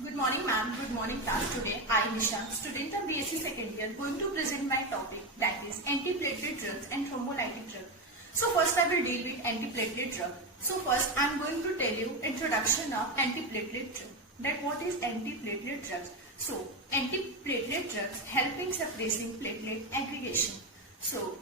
Good morning, ma'am. Good morning, class. Today, I, Nisha, student of BSc second year, going to present my topic, that is antiplatelet drugs and thrombolytic drug. So first, I will deal with antiplatelet drug. So first, I am going to tell you introduction of antiplatelet drug. That what is antiplatelet drugs? So antiplatelet drugs help in suppressing platelet aggregation. So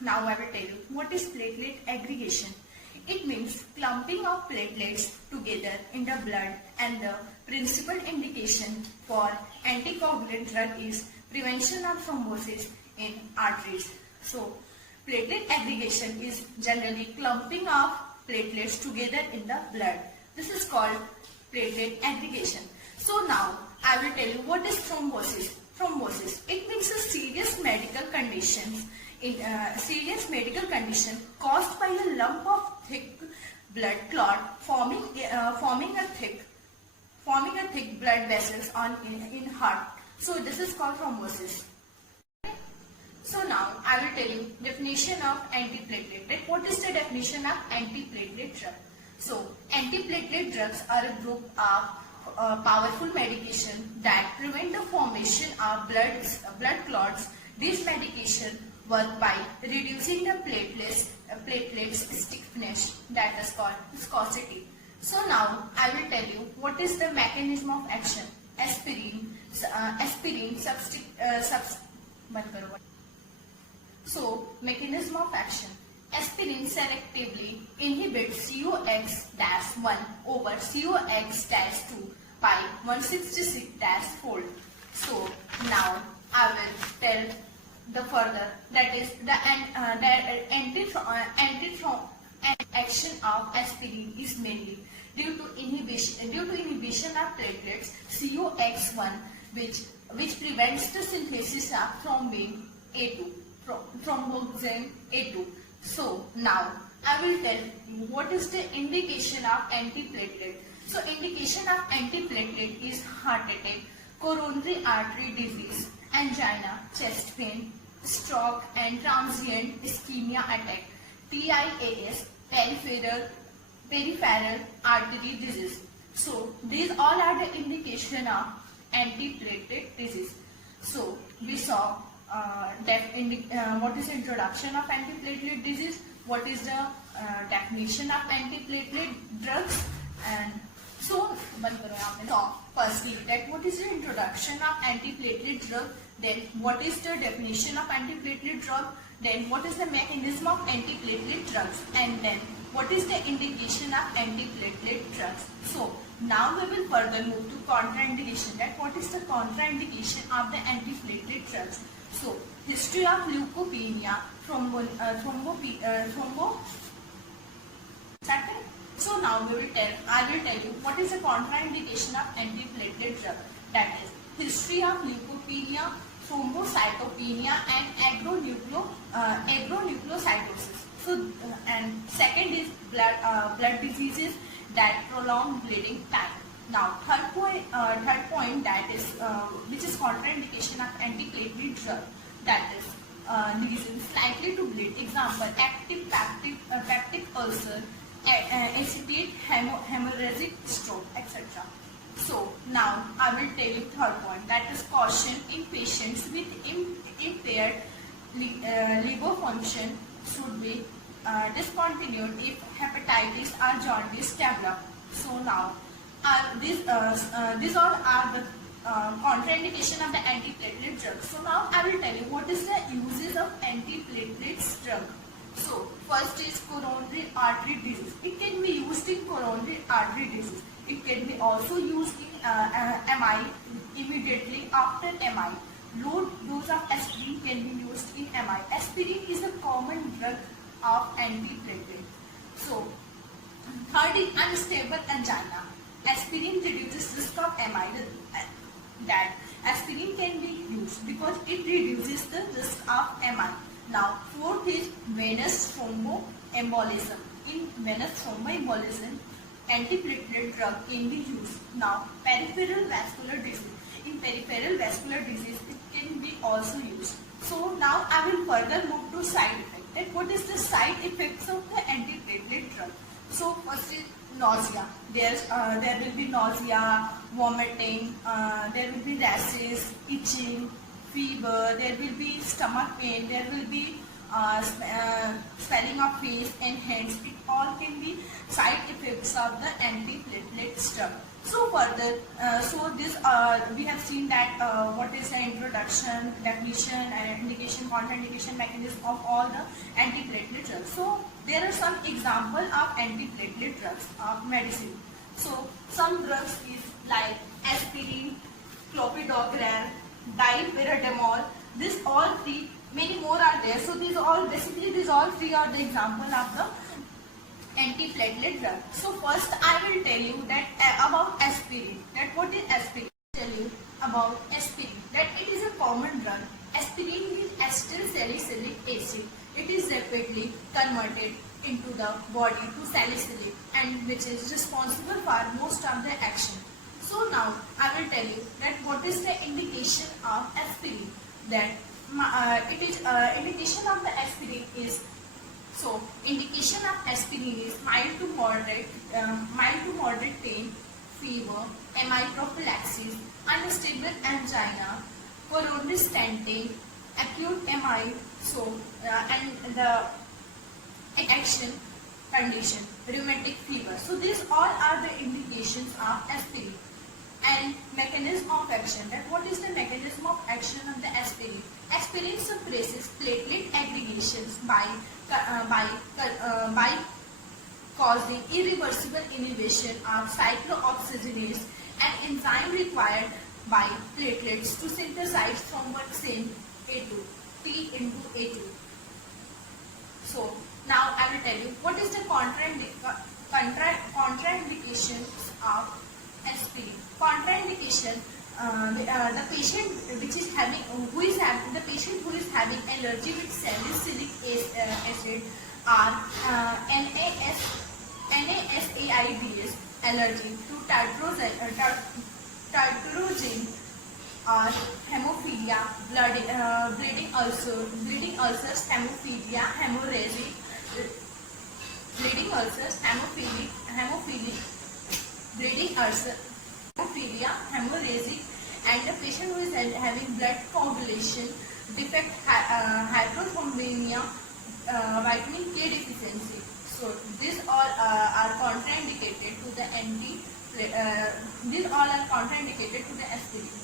now I will tell you what is platelet aggregation. It means clumping of platelets together in the blood, and the principal indication for anticoagulant drug is prevention of thrombosis in arteries. So platelet aggregation is generally clumping of platelets together in the blood. This is called platelet aggregation. So now I will tell you what is thrombosis. Thrombosis, it means a serious medical condition caused by a lump of thick blood clot forming a thick blood vessels in heart. So this is called thrombosis. So now I will tell you definition of antiplatelet. What is the definition of antiplatelet drug? So antiplatelet drugs are a group of powerful medication that prevent the formation of blood clots. These medication work by reducing the platelets stiffness, that is called viscosity. So now I will tell you what is the mechanism of action. So mechanism of action. Aspirin selectively inhibits COX-1 over COX-2 by 166-fold. So now I will tell the further, that is the action of aspirin is mainly due to inhibition of platelets COX-1, which prevents the synthesis of thrombin A2, thromboxane A2. So now I will tell you what is the indication of antiplatelet. So indication of antiplatelet is heart attack, coronary artery disease, angina, chest pain, stroke and transient ischemia attack, TIAS, peripheral artery disease. So these all are the indication of antiplatelet disease. So we saw what is the introduction of antiplatelet disease, what is the definition of antiplatelet drugs, and so firstly that what is the introduction of antiplatelet drug, then what is the definition of antiplatelet drug, then what is the mechanism of antiplatelet drugs, and then what is the indication of antiplatelet drugs. So now we will further move to contraindication, that what is the contraindication of the antiplatelet drugs. So history of leukopenia, So now I will tell you what is the contraindication of antiplatelet drug, that is history of leukopenia, thrombocytopenia and agronucleocytosis. So and second is blood diseases that prolong bleeding time. Now third point that is which is contraindication of antiplatelet drug, that is lesions likely to bleed. Example: active peptic ulcer, acetate hemorrhagic stroke, etc. So now I will tell you third point, that is caution in patients with impaired liver function should be discontinued if hepatitis or jaundice develop. So now these all are the contraindication of the antiplatelet drug. So now I will tell you what is the uses of antiplatelets drug. So first is coronary artery disease. It can be used in coronary artery disease. It can be also used in MI immediately after MI. Low dose of aspirin can be used in MI. Aspirin is a common drug of antiplatelet. So third is unstable angina. Aspirin reduces risk of MI. That aspirin can be used because it reduces the risk of MI. Now fourth is venous thromboembolism. In venous thromboembolism, antiplatelet drug can be used. Now peripheral vascular disease. In peripheral vascular disease, it can be also used. So now I will further move to side effect. That what is the side effects of the antiplatelet drug? So first is nausea. There will be nausea, vomiting, there will be rashes, itching, fever, there will be stomach pain, there will be swelling of face and hands. It all can be side effects of the antiplatelet drug. So further, we have seen that what is the introduction, definition, indication, contraindication mechanism of all the antiplatelet drugs. So there are some example of antiplatelet drugs of medicine. So some drugs is like aspirin, clopidogrel, dipyridamole. This all three, many more are there. So these all three are the example of the antiplatelet drug. So first I will tell you that about aspirin. That what is aspirin? Tell you about aspirin. That it is a common drug. Aspirin is acetylsalicylic acid. It is rapidly converted into the body to salicylic, and which is responsible for most of the action. So now I will tell you that what is the indication of aspirin. That indication of the aspirin is. So, indication of aspirin is mild to moderate pain, fever, MI prophylaxis, unstable angina, coronary stenting, acute MI, and the action condition, rheumatic fever. So, these all are the indications of aspirin. And mechanism of action. That what is the mechanism of action of the aspirin? Aspirin suppresses platelet aggregations by causing irreversible inhibition of cyclooxygenase, an enzyme required by platelets to synthesize thromboxane A2, T into A2. So now I will tell you what is the contraindications of aspirin. Contraindication: the patient who is having allergy with salicylic acid or NASAIDs, allergy to tyrosine or hemophilia, bleeding ulcers, hemophilia, hemorrhagic bleeding ulcers, hemophilic bleeding ulcer, hemophilia, hemorrhagic, and the patient who is having blood coagulation defect, hyperthrombonemia, vitamin K deficiency. So these all are contraindicated to the aspirin.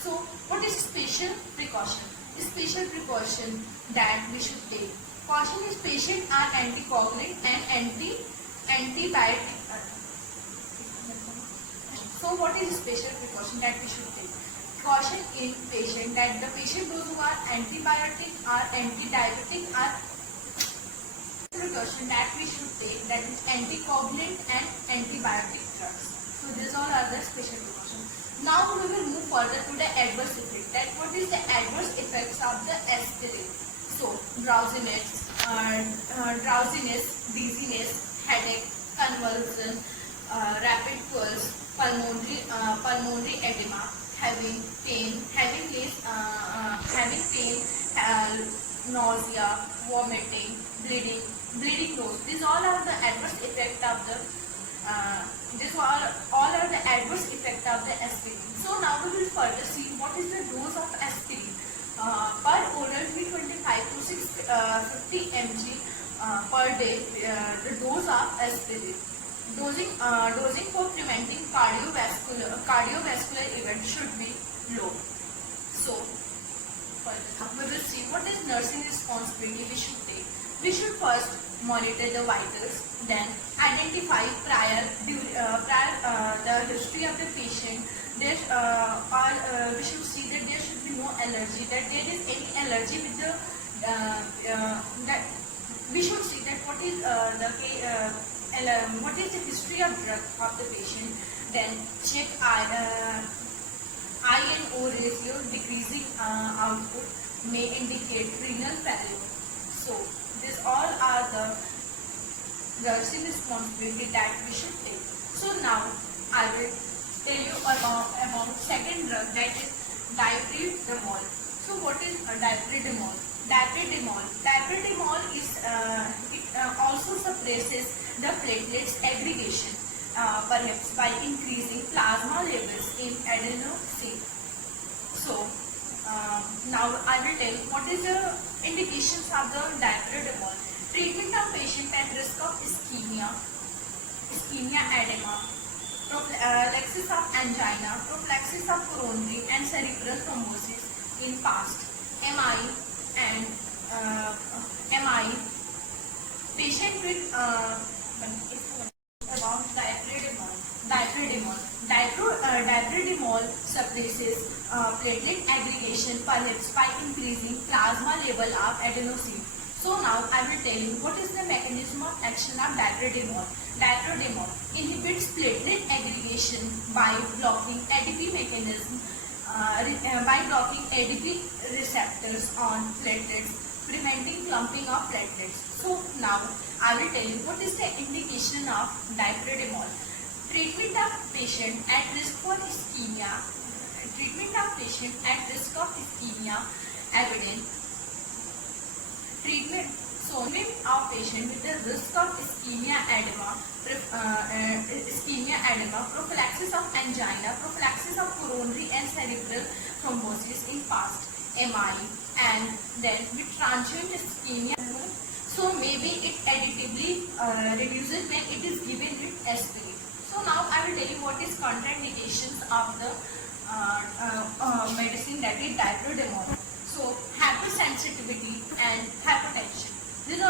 So what is special precaution? Special precaution that we should take. Caution is patient are anticoagulant and antibiotic. So what is special precaution that we should take? Caution in patient that the patient those who are antibiotic or antidiabetic are precaution that we should take, that is anticoagulant and antibiotic drugs. So these all are the special precautions. Now we will move further to the adverse effect. That what is the adverse effects of the aspirin? So drowsiness, dizziness, headache, convulsion, rapid pulse, pulmonary edema, having pain, nausea, vomiting, bleeding nose. These all are the adverse effect of the aspirin. So now we will further see what is the dose of aspirin. Per oral 325 to 650 mg per day. The dose of aspirin. Dosing for preventing cardiovascular event should be low. So, we will see what is nursing responsibility we should take. We should first monitor the vitals, then identify the history of the patient. We should see that there should be no allergy, that there is any allergy with the that we should see that what is the history of drug of the patient. Then check I and O ratio decreasing output may indicate renal failure. So these all are the nursing responsibility that we should take. So now I will tell you about second drug, that is dipyridamole. So what is dipyridamole? Dipyridamole is it also suppresses the platelets aggregation. perhaps by increasing plasma levels in adenosine. So now I will tell what is the indications of the dipyridamole. Treatment of patient at risk of ischemia edema, prophylaxis of angina, prophylaxis of coronary and cerebral thrombosis in past. MI patient with about dipyridamole suppresses platelet aggregation perhaps by increasing plasma level of adenosine. So now I will tell you what is the mechanism of action of dipyridamole. Dipyridamole inhibits platelet aggregation by blocking ADP mechanism, by blocking ADP receptors on platelets, preventing clumping of platelets. So now I will tell you what is the indication of dipyridamole. Treatment of patient at risk for ischemia. Treatment of patient at risk of ischemia evidence. Treatment of patient with the risk of ischemia edema, prophylaxis of angina, prophylaxis of coronary and cerebral thrombosis in past, MI, and then with transient ischemia. So maybe it additively reduces when it is given with aspirin. So now I will tell you what is contraindications of the medicine, that is dipyridamole. So hypersensitivity and hypertension. These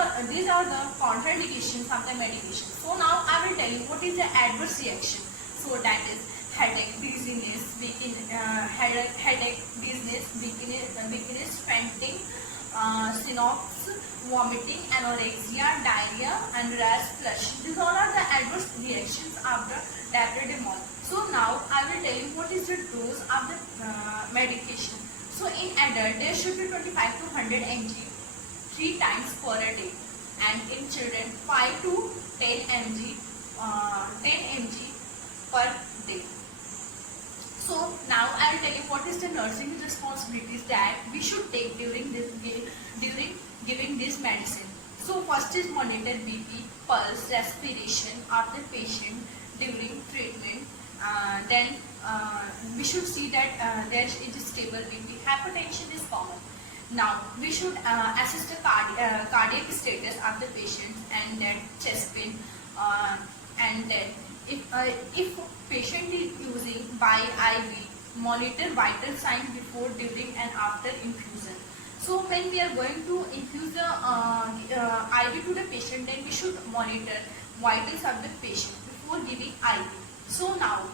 are the contraindications of the medication. So now I will tell you what is the adverse reaction. So that is headache, dizziness, weakness, fainting, synopsis, vomiting, anorexia, diarrhea, and rash, flush. These all are the adverse reactions of the dipyridamole. So now I will tell you what is the dose of the medication. So in adult there should be 25 to 100 mg 3 times per day, and in children 5 to 10 mg per day. So now I will tell you what is the nursing responsibilities that we should take during giving this medicine. So first is monitor BP, pulse, respiration of the patient during treatment. Then we should see that there is stable BP. Hypertension is common. Now we should assess the cardiac status of the patient, and then chest pain, and then if patient is using by IV, monitor vital signs before, during and after infusion. So when we are going to infuse the IV to the patient, then we should monitor vitals of the patient before giving IV. So now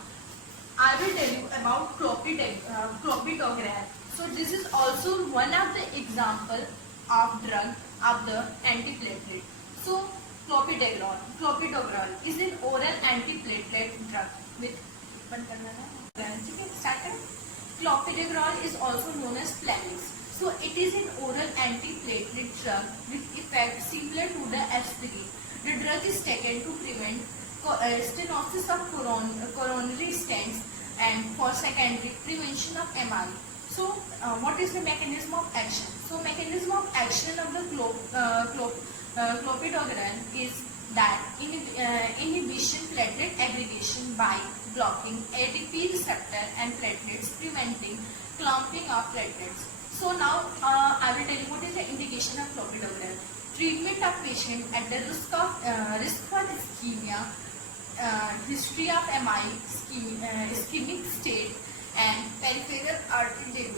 I will tell you about clopidogrel. So this is also one of the example of drug of the antiplatelet. So clopidogrel is an oral antiplatelet drug with clopidogrel is also known as Plavix. So it is an oral antiplatelet drug with effect similar to the aspirin. The drug is taken to prevent stenosis of coronary stents and for secondary prevention of MI. So what is the mechanism of action? So mechanism of action of the clopidogrel is that inhibition platelet aggregation by blocking ADP receptor and platelets, preventing clumping of platelets. So now I will tell you what is the indication of clopidogrel. Treatment of patient at the risk for ischemia, history of MI, ischemic state, and peripheral artery.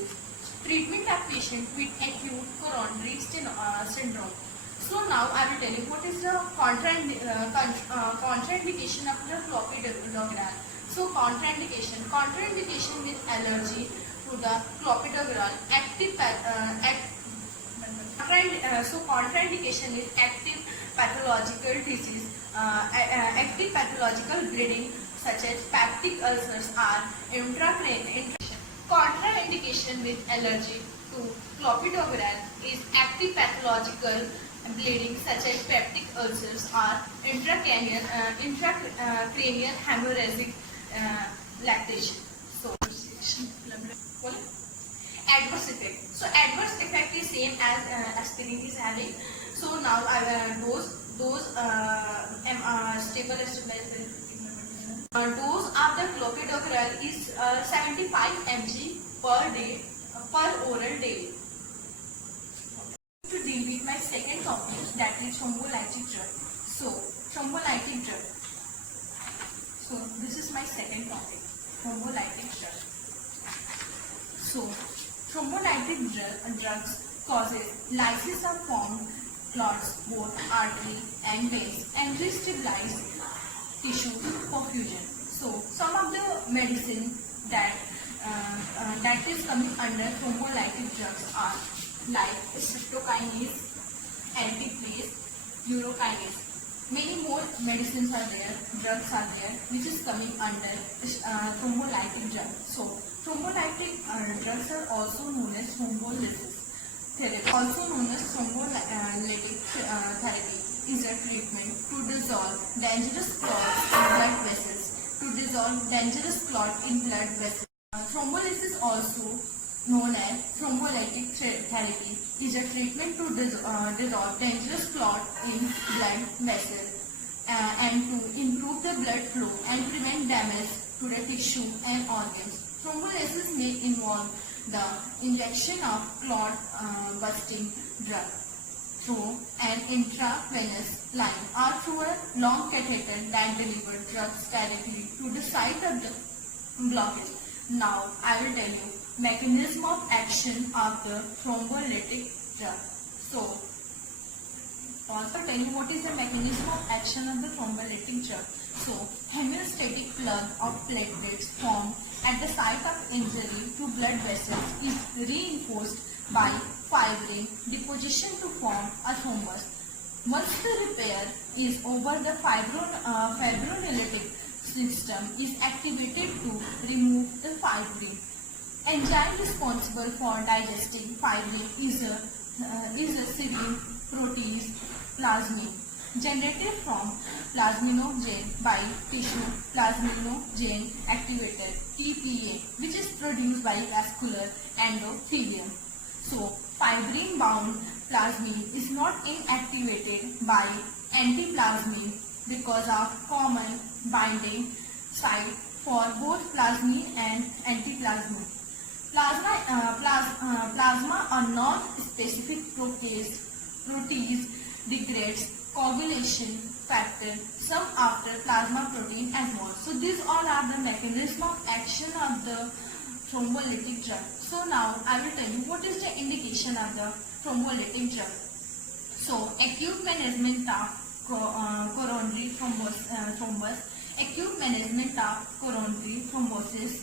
Treatment of patient with acute coronary syndrome. So now I will tell you what is the contraindication of the clopidogrel. So contraindication with allergy to the clopidogrel, so contraindication is active pathological disease, active pathological bleeding such as peptic ulcers or intracranial. Contraindication with allergy to clopidogrel is active pathological bleeding such as peptic ulcers or intracranial hemorrhagic lactation. So adverse effect. So adverse effect is same as aspirin is having. So now those stable Dose of the clopidogrel is 75 mg per day per oral daily. To deal with my second topic, that is thrombolytic drug. So, thrombolytic drug. So, this is my second topic, thrombolytic drug. So, thrombolytic drugs causes lysis of formed clots, both artery and veins, and destabilize tissue perfusion. So, some of the medicine that is coming under thrombolytic drugs are like streptokinase, antiplase, urokinase. Many more medicines are there, drugs are there, which is coming under thrombolytic drugs. So, thrombolytic drugs are also known as thrombolysis therapy. Also known as thrombolytic therapy is a treatment to dissolve dangerous clots in blood vessels. Thrombolysis, also known as thrombolytic therapy, is a treatment to dissolve dangerous clot in blood vessels and to improve the blood flow and prevent damage to the tissue and organs. Thrombolysis may involve the injection of clot busting drug through an intravenous line or through a long catheter that delivers drugs directly to the site of the blockage. Now I will tell you mechanism of action of the thrombolytic drug. So, also tell you what is the mechanism of action of the thrombolytic drug. So, hemostatic plug of platelets formed at the site of injury to blood vessels is reinforced by fibrin deposition to form a thrombus. Once the repair is over, the fibrinolytic system is activated to remove the fibrin. Enzyme responsible for digesting fibrin is a serine protease plasmin, generated from plasminogen by tissue plasminogen activator TPA, which is produced by vascular endothelium. So, fibrin-bound plasmin is not inactivated by antiplasmin because of common binding site for both plasmin and antiplasmin. Plasma or non-specific protease degrades coagulation factor, some after plasma protein as well. So these all are the mechanism of action of the thrombolytic drug. So now I will tell you what is the indication of the thrombolytic drug. So acute management of coronary thrombus, acute management of coronary thrombosis,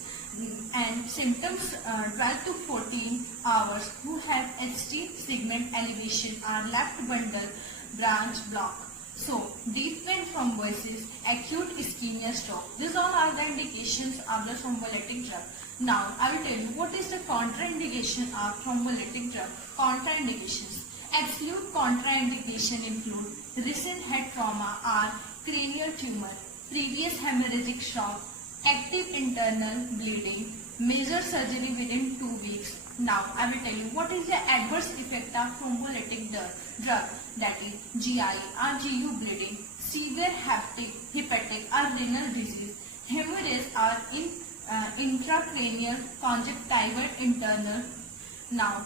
and symptoms 12 to 14 hours who have HT segment elevation are left bundle branch block. So, deep vein thrombosis, acute ischemia stroke. These all are the indications of the thrombolytic drug. Now, I will tell you what is the contraindication of thrombolytic drug. Contraindications. Absolute contraindication include recent head trauma or cranial tumor, previous hemorrhagic shock, active internal bleeding, major surgery within 2 weeks. Now, I will tell you what is the adverse effect of thrombolytic drug, that is GI or GU bleeding, severe hepatic or renal disease, hemorrhage or intracranial conjunctival internal. Now,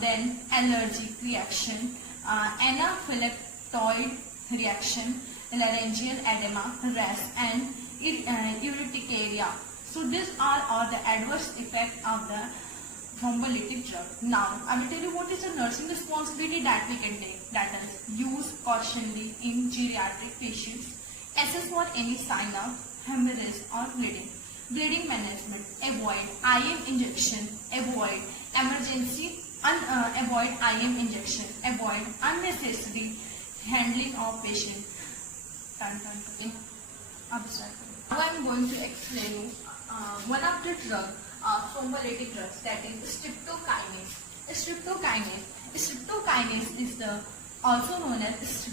then allergic reaction, anaphylactoid reaction, laryngeal edema, rash, and urticaria. So these are the adverse effect of the thrombolytic drug. Now I will tell you what is the nursing responsibility that we can take. That is, use cautionally in geriatric patients. Assess for any sign of hemorrhage or bleeding. Bleeding management. Avoid IM injection. Avoid emergency. Avoid IM injection. Avoid unnecessary handling of patient. Now I am going to explain you one of the drugs, thrombolytic drugs, that is streptokinase. Streptokinase is also known as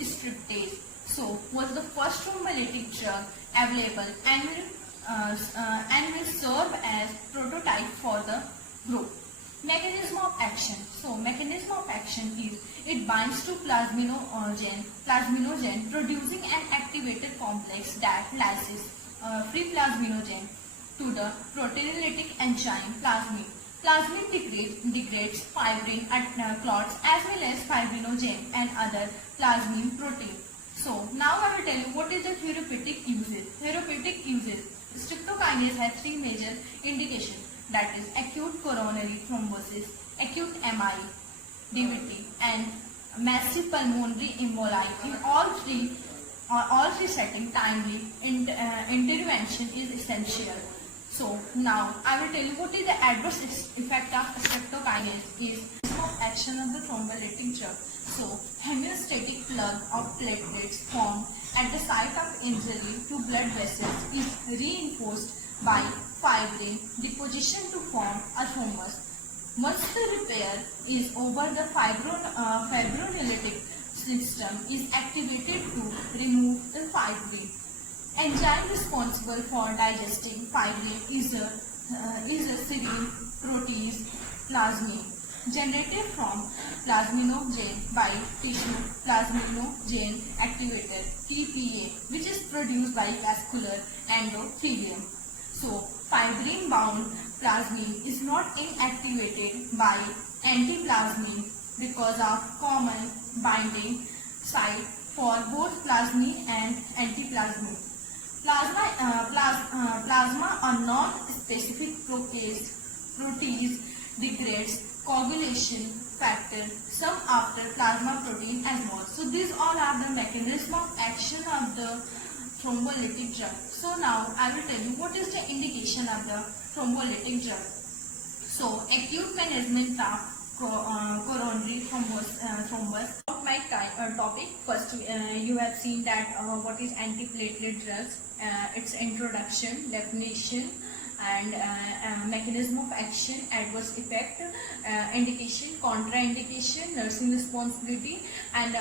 streptase. So, was the first thrombolytic drug available and will serve as prototype for the group. Mechanism of action. So, mechanism of action is it binds to plasminogen producing an activated complex that lyses free plasminogen to the proteolytic enzyme plasmin. Plasmin degrades fibrin at clots as well as fibrinogen and other plasmin protein. So now I will tell you what is the therapeutic uses. Therapeutic uses. Streptokinase has three major indications, that is acute coronary thrombosis, acute MI, DVT and massive pulmonary emboli. In all three settings, timely intervention is essential. So now I will tell you what is the adverse effect of streptokinase is action of the thrombolytic drug. So hemostatic plug of platelets formed at the site of injury to blood vessels is reinforced by fibrin deposition to form a thrombus. Once the repair is over, the fibrinolytic system is activated to remove the fibrin. Enzyme responsible for digesting fibrin is a serine protease plasmin, generated from plasminogen by tissue plasminogen activator TPA, which is produced by vascular endothelium. So fibrin-bound plasmin is not inactivated by antiplasmin because of common binding site for both plasmin and antiplasmin. Plasma or non-specific protease degrades coagulation factor, some after plasma protein as well. So these all are the mechanism of action of the thrombolytic drug. So now I will tell you what is the indication of the thrombolytic drug. So acute management of coronary thrombus. My topic first, you have seen that what is antiplatelet drugs, its introduction, definition and mechanism of action, adverse effect, indication, contraindication, nursing responsibility and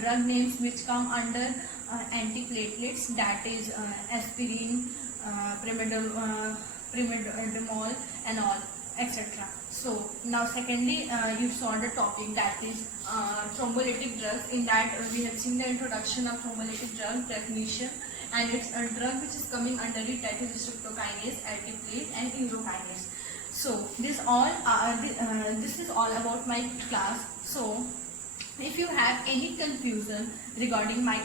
drug names which come under antiplatelets, that is aspirin, primidone and all, etc. So now secondly, you saw the topic, that is thrombolytic drugs. In that we have seen the introduction of thrombolytic drug, definition, and it's a drug which is coming under it, that is streptokinase, altiplate and urokinase. So this is all about my class. So if you have any confusion regarding my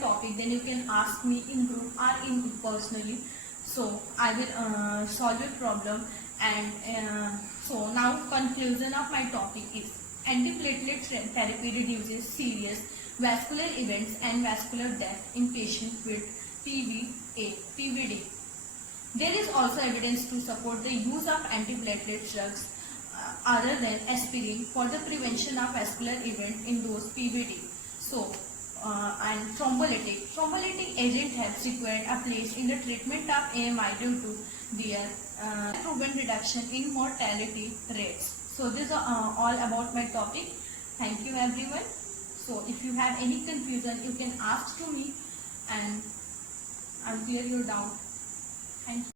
topic, then you can ask me in group or in personally. So I will solve your problem. And so now conclusion of my topic is antiplatelet therapy reduces serious vascular events and vascular death in patients with PVD. There is also evidence to support the use of antiplatelet drugs other than aspirin for the prevention of vascular event in those PVD. So and thrombolytic agent has required a place in the treatment of AMI due to their proven reduction in mortality rates. So this is all about my topic. Thank you everyone. So if you have any confusion, you can ask to me and I'll clear your doubt. Thank you.